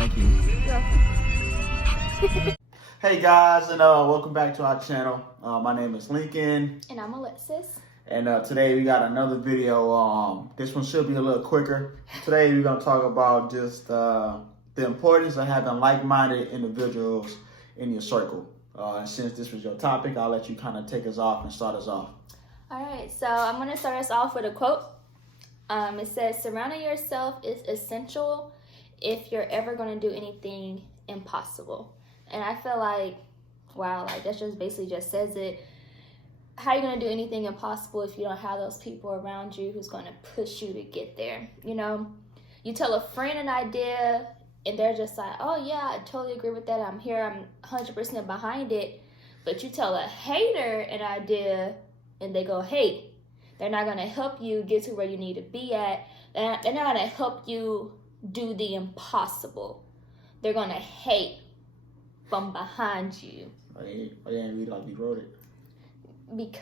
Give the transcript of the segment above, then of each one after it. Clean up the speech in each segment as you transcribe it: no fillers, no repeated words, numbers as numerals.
Thank you. Hey guys, and welcome back to our channel. My name is Lincoln. And I'm Alexis. And today we got another video. This one should be a little quicker. Today we're going to talk about just the importance of having like-minded individuals in your circle. And since this was your topic, I'll let you kind of take us off and start us off. All right, so I'm going to start us off with a quote. It says, surrounding yourself is essential if you're ever going to do anything impossible. And I feel like, wow, like that just basically just says it. How are you going to do anything impossible if you don't have those people around you who's going to push you to get there? You know, you tell a friend an idea and they're just like, oh yeah, I totally agree with that. I'm here. I'm 100% behind it. But you tell a hater an idea and they go, hey, they're not going to help you get to where you need to be at. They're not going to help you do the impossible. They're going to hate from behind you. I didn't read like you wrote it.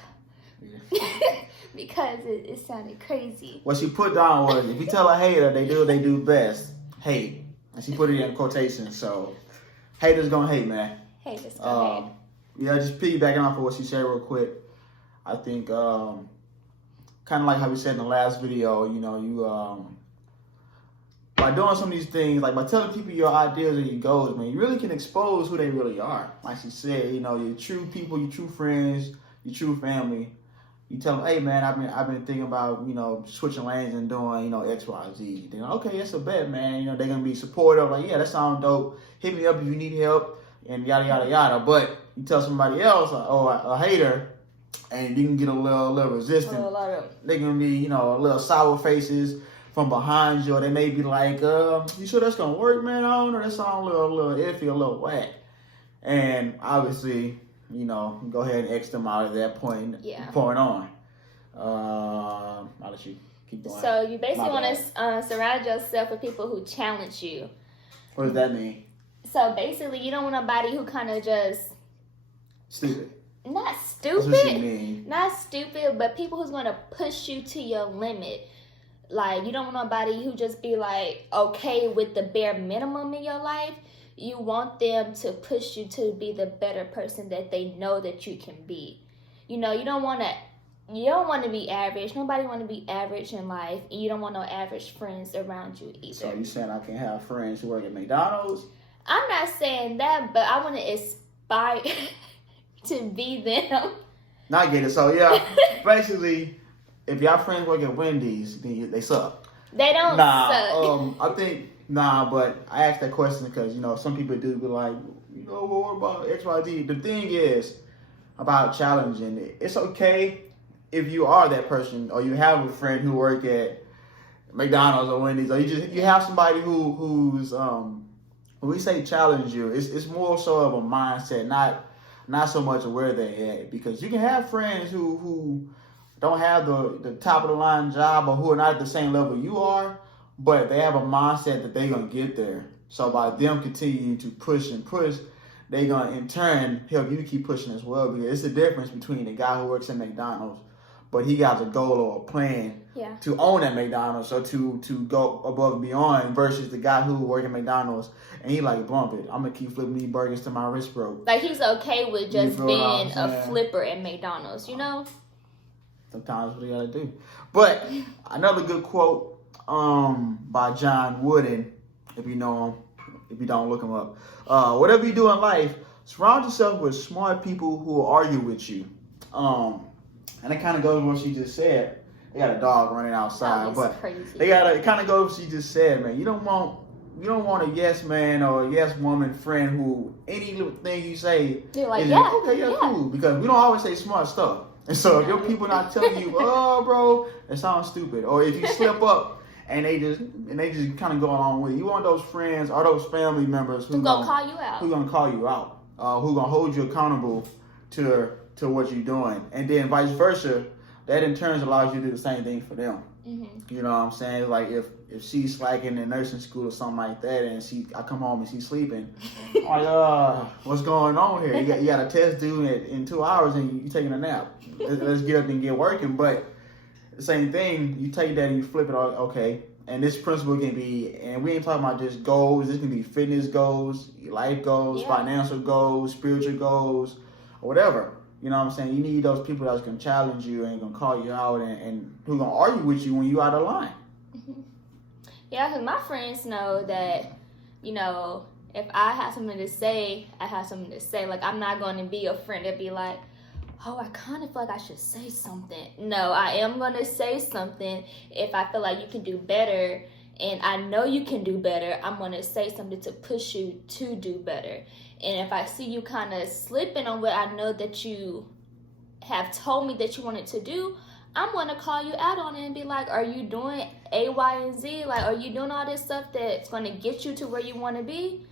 Because it sounded crazy. What she put down was, if you tell a hater they do best, hate. And she put it in quotations, so haters gonna hate, man. Haters gonna hate. Yeah, just piggybacking off of what she said real quick. I think kind of like how we said in the last video, you know, you by doing some of these things, like by telling people your ideas and your goals, man, you really can expose who they really are. Like she said, you know, your true people, your true friends, your true family. You tell them, hey man, I've been thinking about, you know, switching lanes and doing, you know, X, Y, Z. Then okay, that's a bet, man. You know, they're gonna be supportive. Like, yeah, that sounds dope. Hit me up if you need help, and yada yada yada. But you tell somebody else, or a hater, and you can get a little resistant. They're gonna be, you know, a little sour faces from behind you, or they may be like, you sure that's gonna work, man? I don't know. That sounds a little iffy, a little whack. And obviously, you know, go ahead and X them out at that point. Yeah. Point on. I'll let you keep going. So you basically want to surround yourself with people who challenge you. What does that mean? So basically, you don't want nobody who kind of just stupid. Not stupid. That's what she mean. Not stupid, but people who's gonna push you to your limit. Like, you don't want nobody who just be like okay with the bare minimum in your life. You want them to push you to be the better person that they know that you can be. You know, you don't want to be average. Nobody want to be average in life. And you don't want no average friends around you either. So you saying I can have friends who work at McDonald's? I'm not saying that, but I want to aspire to be them. Now I get it. So yeah, basically, if y'all friends work at Wendy's, then they suck. They don't suck. I think, but I asked that question because, you know, some people do be like, you know, what about X, Y, Z? The thing is about challenging it. It's okay if you are that person, or you have a friend who work at McDonald's or Wendy's, or you have somebody who's when we say challenge you, it's more so of a mindset, not so much where they're at. Because you can have friends who don't have the top of the line job, or who are not at the same level you are, but they have a mindset that they're going to get there. So by them continuing to push and push, they're going to in turn help you keep pushing as well. Because it's the difference between the guy who works at McDonald's, but he got a goal or a plan to own that McDonald's, or to go above and beyond, versus the guy who works at McDonald's and he like, bump it, I'm going to keep flipping these burgers till my wrist broke. Like, he's okay with just being a flipper at McDonald's, you know? Sometimes what you gotta do. But another good quote by John Wooden, if you know him, if you don't, look him up. Whatever you do in life, surround yourself with smart people who will argue with you. And it kind of goes with what she just said. They got a dog running outside, but crazy. It kind of goes with what she just said, man. You don't want a yes man or a yes woman friend who any little thing you say you're like, cool, because we don't always say smart stuff. And so if your people not telling you, oh, bro, that sounds stupid, or if you slip up and they just kind of go along with it, you want those friends or those family members who gonna call you out, who gonna call you out, who gonna hold you accountable to what you're doing, and then vice versa. That in turn allows you to do the same thing for them. Mm-hmm. You know what I'm saying? Like if she's slacking in nursing school or something like that, and I come home and she's sleeping, I'm like, what's going on here? You got a test due in 2 hours and you taking a nap. Let's get up and get working. But the same thing, you take that and you flip it. Okay, And this principle can be, and we ain't talking about just goals. This can be fitness goals, life goals, financial goals, spiritual goals, or whatever. You know what I'm saying? You need those people that's going to challenge you and going to call you out and who going to argue with you when you out of line. Mm-hmm. Yeah, because my friends know that, you know, if I have something to say, I have something to say. Like, I'm not going to be a friend that be like, oh, I kind of feel like I should say something. No, I am going to say something if I feel like you can do better. And I know you can do better. I'm going to say something to push you to do better. And if I see you kind of slipping on what I know that you have told me that you wanted to do, I'm going to call you out on it and be like, are you doing A, Y, and Z? Like, are you doing all this stuff that's going to get you to where you want to be?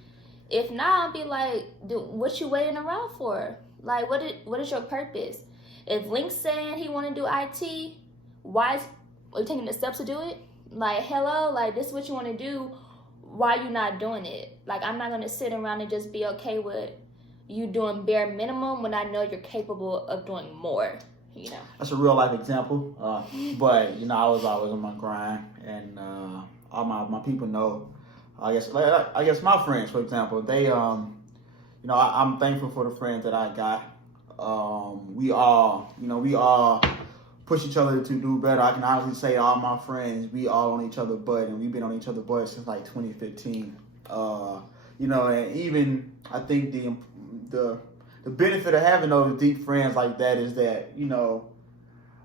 If not, I'll be like, what you waiting around for? Like, what is your purpose? If Link's saying he want to do IT, are you taking the steps to do it? Like, hello, like, this is what you want to do. Why you not doing it? Like, I'm not going to sit around and just be okay with you doing bare minimum when I know you're capable of doing more, you know? That's a real life example. But, you know, I was always on my grind. And all my people know. I guess my friends, for example, they, you know, I'm thankful for the friends that I got. We all push each other to do better. I can honestly say all my friends, we all on each other's butt, and we've been on each other's butt since like 2015. You know, and even I think the benefit of having those deep friends like that is that, you know,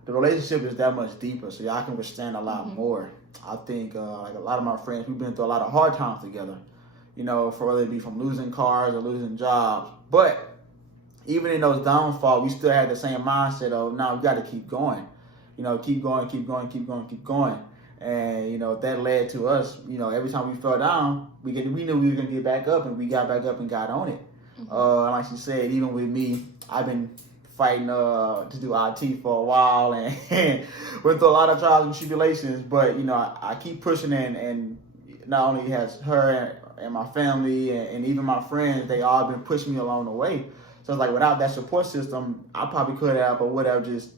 the relationship is that much deeper, so y'all can withstand a lot more. I think like a lot of my friends, we've been through a lot of hard times together. You know, for whether it be from losing cars or losing jobs, but even in those downfalls, we still had the same mindset of, now we got to keep going. You know, keep going. And, you know, that led to us, you know, every time we fell down, we knew we were going to get back up, and we got back up and got on it. Like she said, even with me, I've been fighting to do IT for a while and went through a lot of trials and tribulations. But, you know, I keep pushing and not only has her and my family and even my friends, they all been pushing me along the way. So it's like without that support system, I probably could have or would have just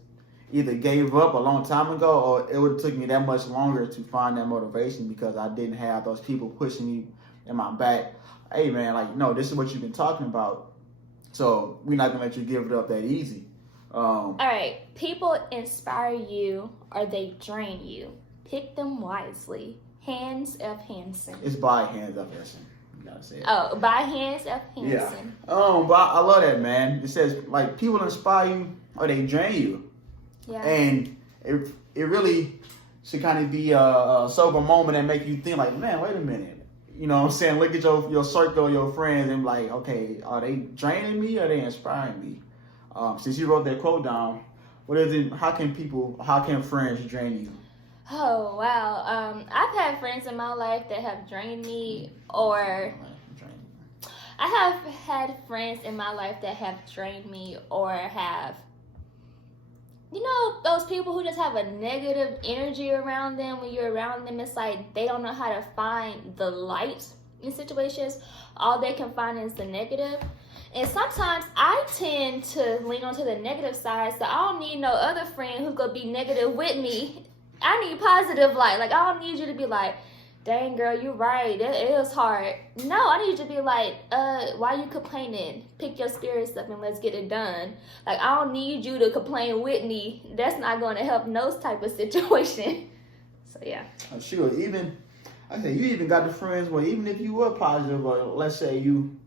either gave up a long time ago, or it would have took me that much longer to find that motivation because I didn't have those people pushing me in my back. Hey man, like, no, this is what you've been talking about. So we're not gonna let you give it up that easy. All right, people inspire you or they drain you. Pick them wisely. Hans F. Hansen. It's by Hans F. Hansen. You gotta say it. Oh, by Hans F. Hansen. Yeah. But I love that, man. It says like people inspire you or they drain you. Yeah. And it really should kind of be a sober moment and make you think like, man, wait a minute. You know what I'm saying? Look at your circle, your friends, and like, okay, are they draining me or are they inspiring me? Since you wrote that quote down, what is it? How can friends drain you? Oh, wow. I've had friends in my life that have drained me, or I have had friends in my life that have drained me or have, you know, those people who just have a negative energy around them. When you're around them, it's like they don't know how to find the light in situations. All they can find is the negative. And sometimes I tend to lean onto the negative side, so I don't need no other friend who's going to be negative with me. I need positive light. Like, I don't need you to be like, dang, girl, you're right. It is hard. No, I need you to be like, why you complaining? Pick your spirits up and let's get it done. Like, I don't need you to complain with me. That's not going to help no type of situation. So, yeah. I'm sure. Even, I say, you even got the friends where even if you were positive, or let's say you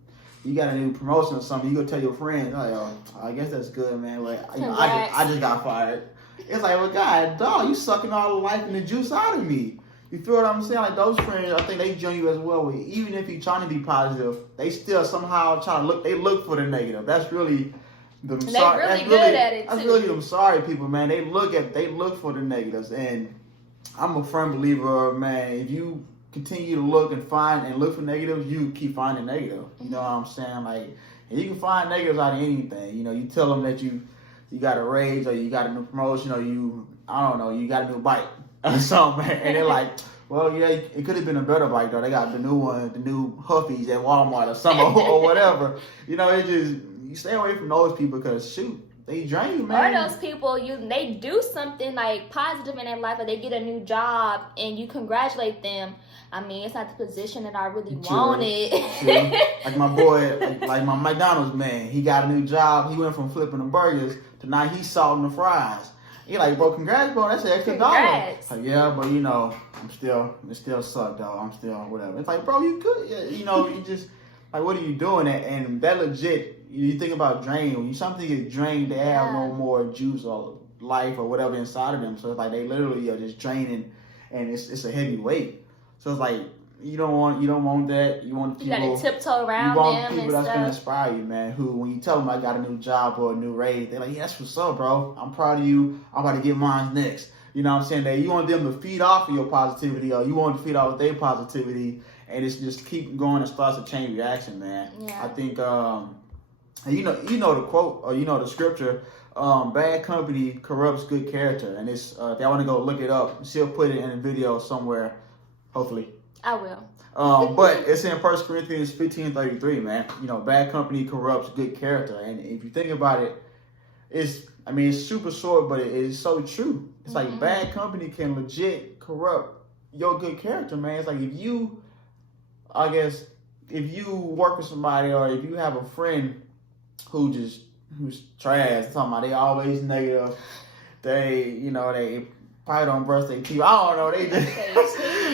got a new promotion or something, you go tell your friends, like, oh, I guess that's good, man. Like, you know, I just got fired. It's like, well, God, dog, you sucking all the life and the juice out of me. You feel what I'm saying? Like, those friends, I think they join you as well. Even if you're trying to be positive, they still somehow try to look for the negative. That's really them. They're really good at it, too. That's really them sorry people, man. They look for the negatives. And I'm a firm believer, man, if you continue to look and find and look for negatives, you keep finding negative. You know what I'm saying? Like, and you can find negatives out of anything. You know, you tell them that you got a raise or you got a new promotion or you got a new bike or something, and they're like, well, yeah, it could have been a better bike though. They got the new one, the new Huffies at Walmart or something or whatever. You know, it just, you stay away from those people because shoot, they drain you, Or man. those people, they do something like positive in their life, or they get a new job, and you congratulate them. I mean, it's not the position that I really wanted. True. Like my boy, like my McDonald's man, he got a new job. He went from flipping the burgers to now he's salting the fries. He like, bro, congrats, bro. That's an extra dollar. Like, yeah, but you know, it still sucked, though. I'm still whatever. It's like, bro, you could, you know, you just like, what are you doing? And that legit, you think about drain. When something get drained, they have no more juice or life or whatever inside of them. So it's like they literally are just draining, and it's a heavy weight. So it's like you don't want that. You want people. You gotta tiptoe around them. You want people that's gonna inspire you, man. Who, when you tell them I got a new job or a new raise, they're like, yeah, that's what's up, bro. I'm proud of you. I'm about to get mine next. You know what I'm saying? That you want them to feed off of your positivity, or you want to feed off of their positivity, and it's just keep going and starts a chain reaction, man. Yeah. I think you know the quote, or you know the scripture. Bad company corrupts good character, and it's if y'all want to go look it up, she'll put it in a video somewhere. Hopefully. I will. But it's in 1 Corinthians 15:33, man. You know, bad company corrupts good character. And if you think about it, it's super short, but it is so true. It's like bad company can legit corrupt your good character, man. It's like if you work with somebody, or if you have a friend who's trash, talking about they always negative, they probably don't brush their teeth. I don't know.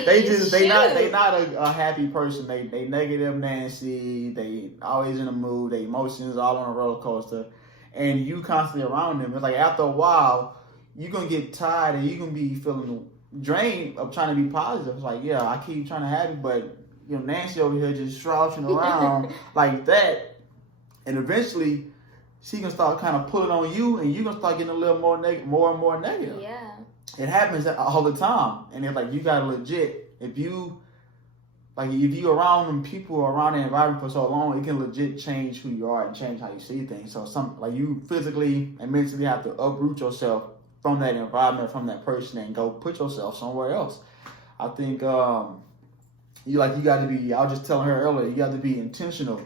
They not a happy person. They negative Nancy. They always in a mood. Their emotions all on a roller coaster, and you constantly around them. It's like after a while, you're gonna get tired and you're gonna be feeling drained of trying to be positive. It's like, yeah, I keep trying to have it, but Nancy over here just slouching around like that, and eventually she can start kind of pulling on you, and you're gonna start getting a little more and more negative. Yeah. It happens all the time, and it's like you gotta legit. If you around them people, around the environment for so long, it can legit change who you are and change how you see things. So you physically and mentally have to uproot yourself from that environment, from that person, and go put yourself somewhere else. I think you got to be. I was just telling her earlier, you got to be intentional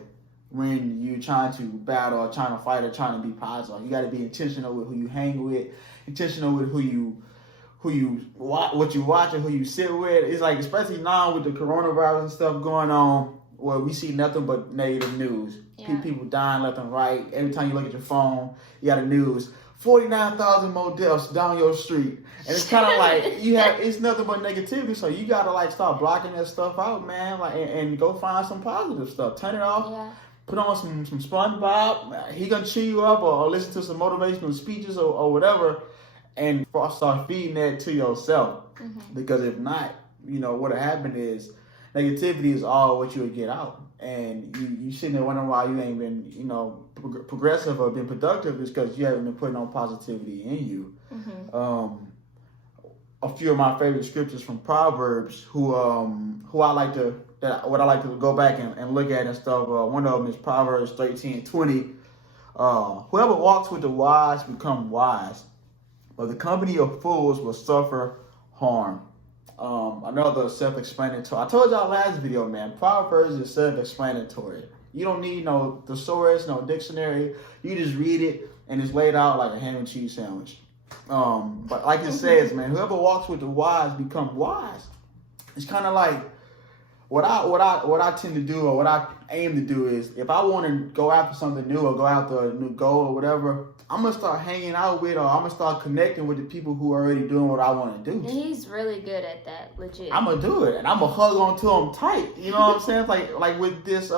when you're trying to battle or trying to fight or trying to be positive. You got to be intentional with who you hang with, intentional with what you watch and who you sit with. It's like, especially now with the coronavirus and stuff going on, where we see nothing but negative news. Yeah. People dying left and right. Every time you look at your phone, you got the news. 49,000 more deaths down your street. And it's kind of like, it's nothing but negativity. So you got to start blocking that stuff out, man. And go find some positive stuff. Turn it off. Yeah. Put on some SpongeBob. He gonna cheer you up, or listen to some motivational speeches or whatever. And start feeding that to yourself. Mm-hmm. Because if not, what'll happen is negativity is all what you'll get out. And you sitting there wondering why you ain't been, progressive or been productive, is because you haven't been putting on positivity in you. Mm-hmm. A few of my favorite scriptures from Proverbs, what I like to go back and look at and stuff. One of them is Proverbs 13:20. Whoever walks with the wise become wise, but the company of fools will suffer harm. Another self-explanatory. I told y'all last video, man, Proverbs is self-explanatory. You don't need no thesaurus, no dictionary. You just read it, and it's laid out like a ham and cheese sandwich. But like it says, man, whoever walks with the wise become wise. It's kind of like what I tend to do, or what I aim to do, is if I want to go after something new or go after a new goal or whatever, I'm going to start hanging out with, or I'm going to start connecting with the people who are already doing what I want to do. And he's really good at that, legit. I'm going to do it, and I'm going to hug onto them tight. You know what I'm saying? Like with this,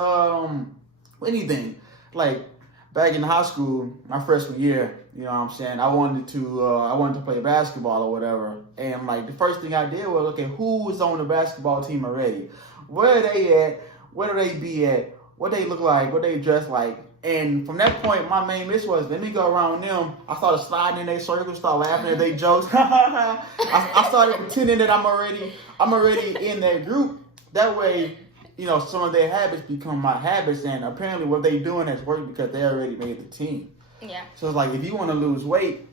anything. Like back in high school, my freshman year, you know what I'm saying, I wanted to play basketball or whatever. And the first thing I did was, okay, who is on the basketball team already? Where are they at? Where do they be at? What they look like? What they dress like? And from that point, my main mission was, let me go around them. I started sliding in their circles, started laughing at their jokes. I started pretending that I'm already in that group. That way, some of their habits become my habits, and apparently what they doing has worked because they already made the team. Yeah. So it's like, if you want to lose weight,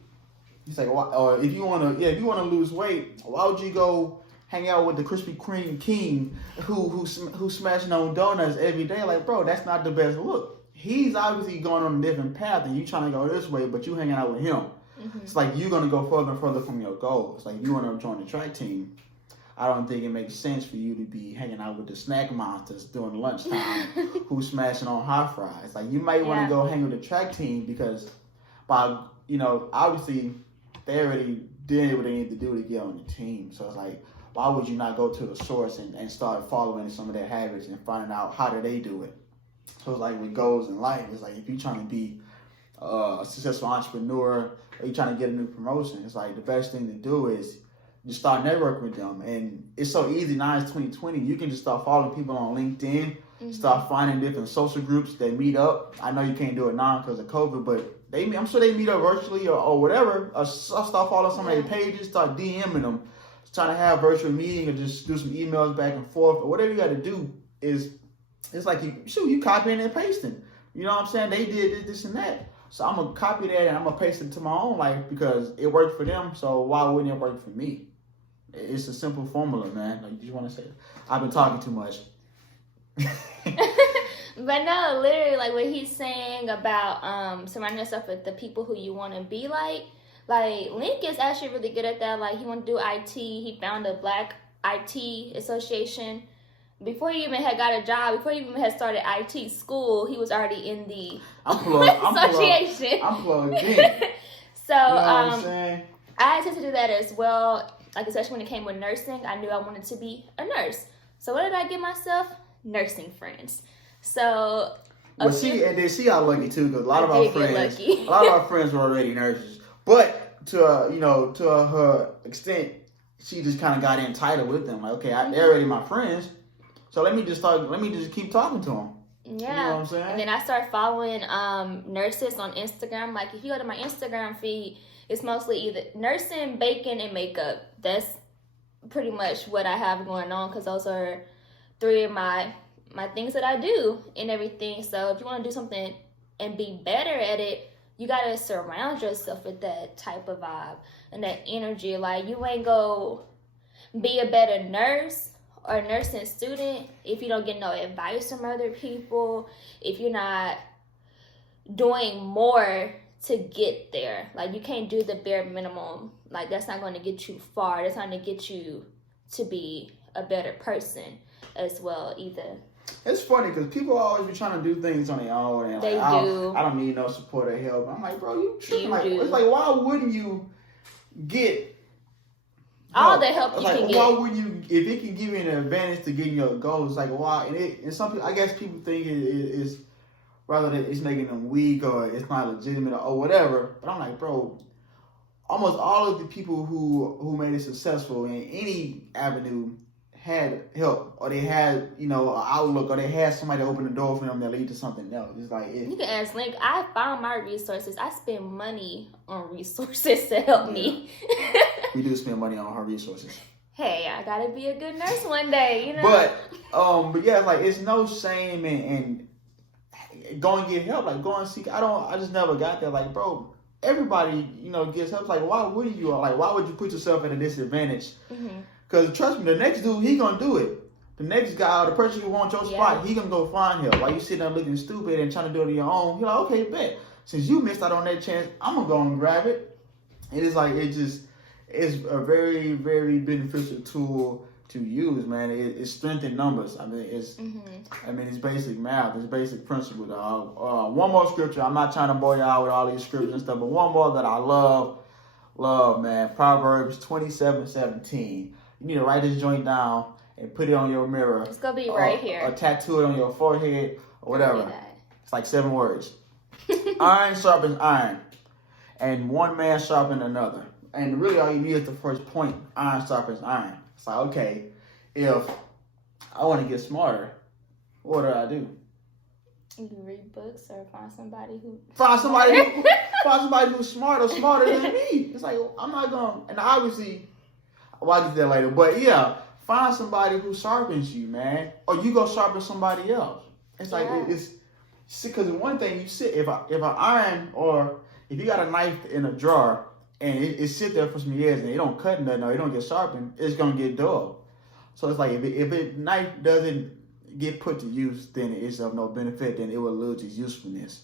it's like, or if you want to lose weight, why would you go hang out with the Krispy Kreme king who's smashing on donuts every day? Like, bro, that's not the best look. he's obviously going on a different path and you trying to go this way, but you hanging out with him. Mm-hmm. It's like you're gonna go further and further from your goal. It's like you want to join the track team. I don't think it makes sense for you to be hanging out with the snack monsters during lunchtime who's smashing on hot fries. Like you might want to go hang with the track team because obviously they already did what they need to do to get on the team. So it's like, why would you not go to the source and start following some of their habits and finding out how do they do it? So it's like with goals in life, it's like if you're trying to be a successful entrepreneur or you're trying to get a new promotion, it's like the best thing to do is you start networking with them. And it's so easy now, it's 2020. You can just start following people on LinkedIn, start finding different social groups that meet up. I know you can't do it now because of COVID, but I'm sure they meet up virtually or whatever. I'll start following some of their pages, start DMing them, trying to have virtual meeting or just do some emails back and forth. Or whatever you got to do is, it's like you copying and pasting. You know what I'm saying? They did this and that. So I'm going to copy that and I'm going to paste it to my own life because it worked for them. So why wouldn't it work for me? It's a simple formula, man. Like, you just want to say, I've been talking too much. But no, literally, like what he's saying about surrounding yourself with the people who you want to be like Link is actually really good at that. Like he wanted to do IT. He found a Black IT association. Before he even had got a job, before he even had started IT school, he was already in the association. I'm plugged in. So, you know what I'm saying? I had to do that as well. Like, especially when it came with nursing, I knew I wanted to be a nurse. So what did I get myself? Nursing friends. So, well, see how lucky too, because a lot of our friends were already nurses. But to her extent, she just kind of got entitled with them. Like, okay, they're already my friends, so let me just keep talking to them. Yeah, you know what I'm saying? And then I started following nurses on Instagram. Like, if you go to my Instagram feed, it's mostly either nursing, baking, and makeup. That's pretty much what I have going on because those are three of my things that I do and everything. So if you want to do something and be better at it, you got to surround yourself with that type of vibe and that energy. Like, you ain't go be a better nurse or nursing student if you don't get no advice from other people, if you're not doing more to get there. Like, you can't do the bare minimum. Like, that's not going to get you far. That's not going to get you to be a better person as well either. It's funny because people always be trying to do things on their own. And they like, do. I don't need no support or help. I'm like, bro, you tripping. Like, do. It's like, why wouldn't you get all the help you like, can why get? Why would you, if it can give you an advantage to getting your goals, like why? And some people, I guess people think it's rather that it's making them weak or it's not legitimate or whatever. But I'm like, bro, almost all of the people who made it successful in any avenue had help, or they had, an outlook, or they had somebody open the door for them that lead to something else. It's like you can ask Link. I found my resources. I spend money on resources to help me. We do spend money on our resources. Hey, I gotta be a good nurse one day, But yeah, like it's no shame in go and get help. Like, go and seek. I just never got there. Like, bro, everybody, gets help. Like, why wouldn't you? Like, why would you put yourself at a disadvantage? Mm-hmm. Because trust me, the next dude, he gonna do it. The next guy, the person who wants your spot, he gonna go find help. While you sitting there looking stupid and trying to do it on your own, you're like, okay, bet. Since you missed out on that chance, I'm gonna go and grab it. And it's like, it's a very, very beneficial tool to use, man. It's strength in numbers. I mean, it's basic math. It's basic principle. One more scripture. I'm not trying to bore you out with all these scriptures and stuff, but one more that I love, man. Proverbs 27:17. You need to write this joint down and put it on your mirror. It's gonna be right here. Or tattoo it on your forehead or whatever. It's like 7 words. Iron sharpens iron, and one man sharpens another. And really, all you need is the first point. Iron sharpens iron. It's like, okay, if I want to get smarter, what do? You can read books or find somebody who's smarter than me. It's like, I'm not gonna, and obviously, I'll get there later. But yeah, find somebody who sharpens you, man, or you go sharpen somebody else. It's like it's because one thing you sit if an iron or if you got a knife in a drawer and it sit there for some years and it don't cut nothing or it don't get sharpened, it's gonna get dull. So it's like if a knife doesn't get put to use, then it's of no benefit, then it will lose its usefulness.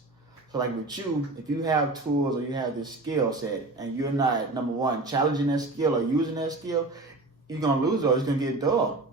So like with you, if you have tools or you have this skill set and you're not, number one, challenging that skill or using that skill, you're going to lose or it's going to get dull.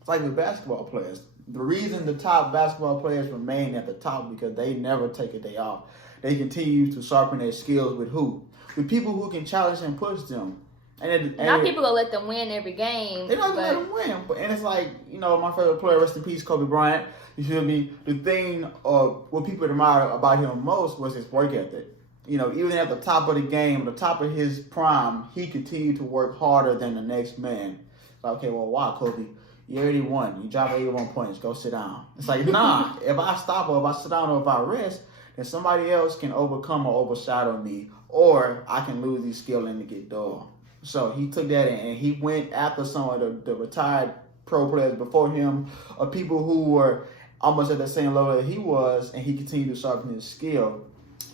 It's like with basketball players. The reason the top basketball players remain at the top because they never take a day off. They continue to sharpen their skills with who? With people who can challenge and push them. And not people gonna let them win every game. They're not gonna let them win. And it's like, my favorite player, rest in peace, Kobe Bryant. You feel me? The thing of what people admire about him most was his work ethic. Even at the top of the game, the top of his prime, he continued to work harder than the next man. Like, okay, well, why, Kobe? You already won. You dropped 81 points. Go sit down. It's like, nah. If I stop or if I sit down or if I rest, then somebody else can overcome or overshadow me, or I can lose these skills and get dull. So he took that and he went after some of the retired pro players before him, or people who were almost at the same level that he was, and he continued to sharpen his skill.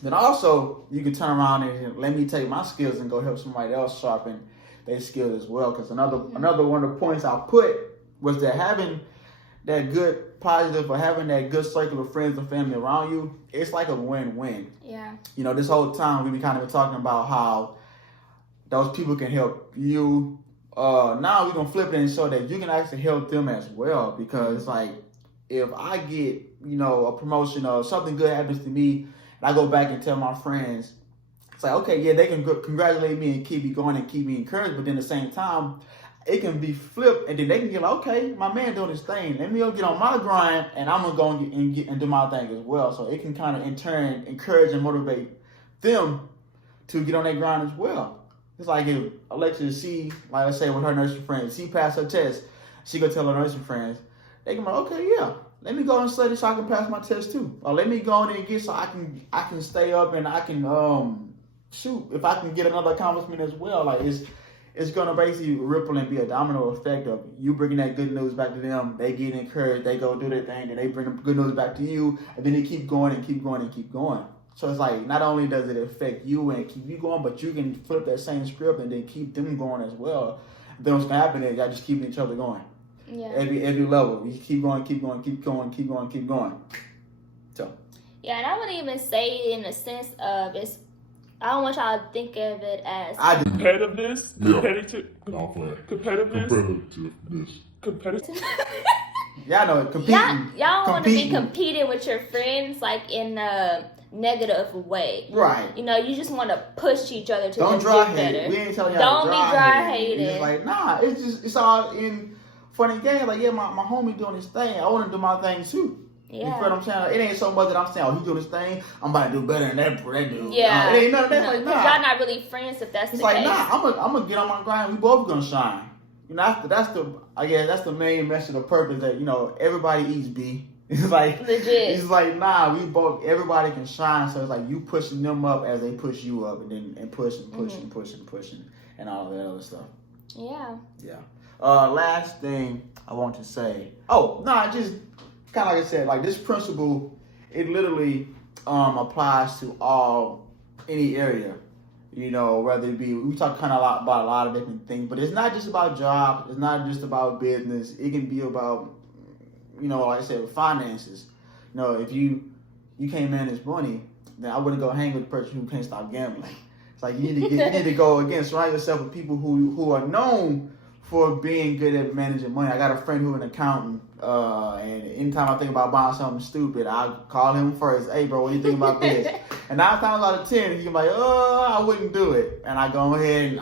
Then also, you can turn around and let me take my skills and go help somebody else sharpen their skills as well. Because another one of the points I put was that having that good positive or having that good circle of friends and family around you, it's like a win-win. Yeah. This whole time we've been kind of talking about how those people can help you. Now we're going to flip it and show that you can actually help them as well. Because it's like, if I get, a promotion or something good happens to me, and I go back and tell my friends, it's like, okay, yeah, they can congratulate me and keep me going and keep me encouraged. But then at the same time, it can be flipped, and then they can get like, okay, my man doing his thing. Let me go get on my grind, and I'm going to go and do my thing as well. So it can kind of, in turn, encourage and motivate them to get on their grind as well. It's like if Alexis, like I say, with her nursing friends, she passed her test, she go tell her nursing friends, they can be like, okay, yeah, let me go and study so I can pass my test too. Or let me go in and get so I can stay up and I can, if I can get another accomplishment as well. Like, it's going to basically ripple and be a domino effect of you bringing that good news back to them. They get encouraged. They go do their thing. Then they bring the good news back to you. And then they keep going and keep going and keep going. So it's like, not only does it affect you and keep you going, but you can flip that same script and then keep them going as well. Then what's going to happen is y'all just keeping each other going. Yeah. Every level. You keep going, keep going, keep going, keep going, keep going. So. Yeah, and I wouldn't even say in the sense of I don't want y'all to think of it as competitiveness. Competitive. Y'all know competing. Y'all want to be competing with your friends like in a negative way. Right. You just want to push each other to don't get better. Hate. We ain't telling y'all don't be dry hating. It's like, nah, it's all in funny game. Like, yeah, my homie doing his thing. I want to do my thing too. Yeah. You feel what I'm saying? It ain't so much that I'm saying, oh, he doing his thing, I'm about to do better than that dude. Yeah. It ain't none of that. Like, nah. Y'all not really friends if that's the case. It's like, nah, I'm gonna get on my grind. We both gonna shine. That's the main message of purpose that, everybody eats B. It's like, legit. It's like, nah, everybody can shine. So it's like you pushing them up as they push you up and pushing and all of that other stuff. Yeah. Yeah. Last thing I want to say. Just kind of like I said, like this principle, it literally applies to any area. Whether it be, we talk kind of about a lot of different things, but it's not just about jobs. It's not just about business. It can be about, like I said, finances. If you can't manage money, then I wouldn't go hang with the person who can't stop gambling. It's like you need to go surround yourself with people who are known for being good at managing money. I got a friend who's an accountant, and anytime I think about buying something stupid, I call him first. Hey, bro, what do you think about this? And 9 times out of 10, he's like, I wouldn't do it. And I go ahead and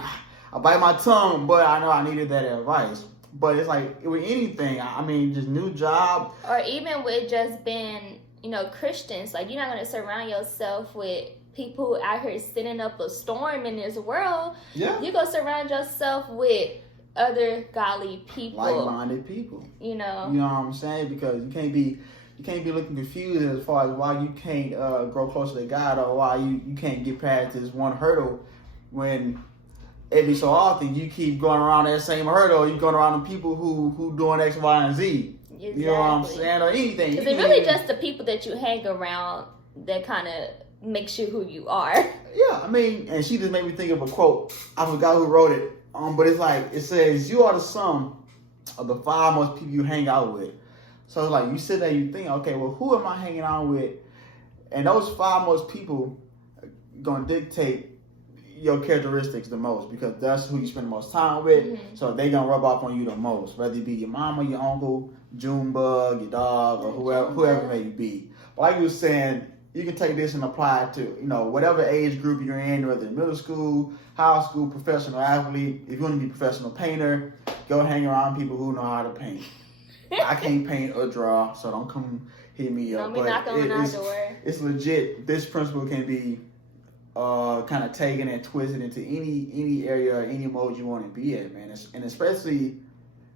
I bite my tongue, but I know I needed that advice. But it's like with anything, just new job. Or even with just being, Christians. Like, you're not going to surround yourself with people who out here setting up a storm in this world. Yeah. You're going to surround yourself with other godly people. Like-minded people. You know what I'm saying? Because you can't be looking confused as far as why you can't grow closer to God or why you can't get past this one hurdle when every so often you keep going around that same hurdle. You're going around the people who doing X, Y, and Z. Exactly. You know what I'm saying? Or anything. Because it's really just the people that you hang around that kind of makes you who you are. Yeah, and she just made me think of a quote. I forgot who wrote it. But it's like, it says, you are the sum of the 5 most people you hang out with. So like you sit there, you think, okay, well, who am I hanging out with? And those 5 most people gonna dictate your characteristics the most because that's who you spend the most time with. Mm-hmm. So they gonna rub off on you the most, whether it be your mama, your uncle, Junebug, your dog, or whoever it may be. But like you were saying, you can take this and apply it to whatever age group you're in, whether middle school, high school, professional athlete. If you want to be a professional painter, go hang around people who know how to paint. I can't paint or draw, so don't come hit me up. Don't be knocking on our door. It's legit. This principle can be kind of taken and twisted into any area or any mode you want to be in, man. And especially,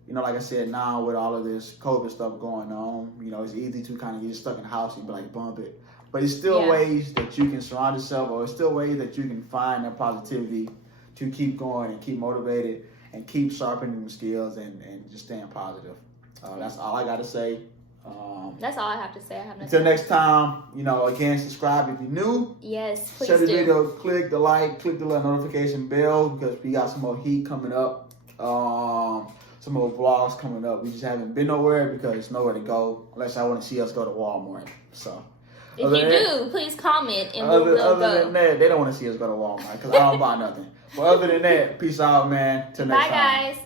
like I said, now with all of this COVID stuff going on, it's easy to kind of get stuck in the house and be like, bump it. But it's still ways that you can surround yourself, or it's still ways that you can find that positivity to keep going and keep motivated and keep sharpening the skills and just staying positive. That's all I got to say. That's all I have to say. I have nothing. Until next time, again, subscribe if you're new. Yes, please Share the do. video, click the like, click the little notification bell because we got some more heat coming up. Some more vlogs coming up. We just haven't been nowhere because there's nowhere to go unless I want to see us go to Walmart. So. If you do, please comment and we'll Other go. than that, they don't want to see us go to Walmart because I don't buy nothing. But other than that, peace out, man. Till next Bye, time. guys.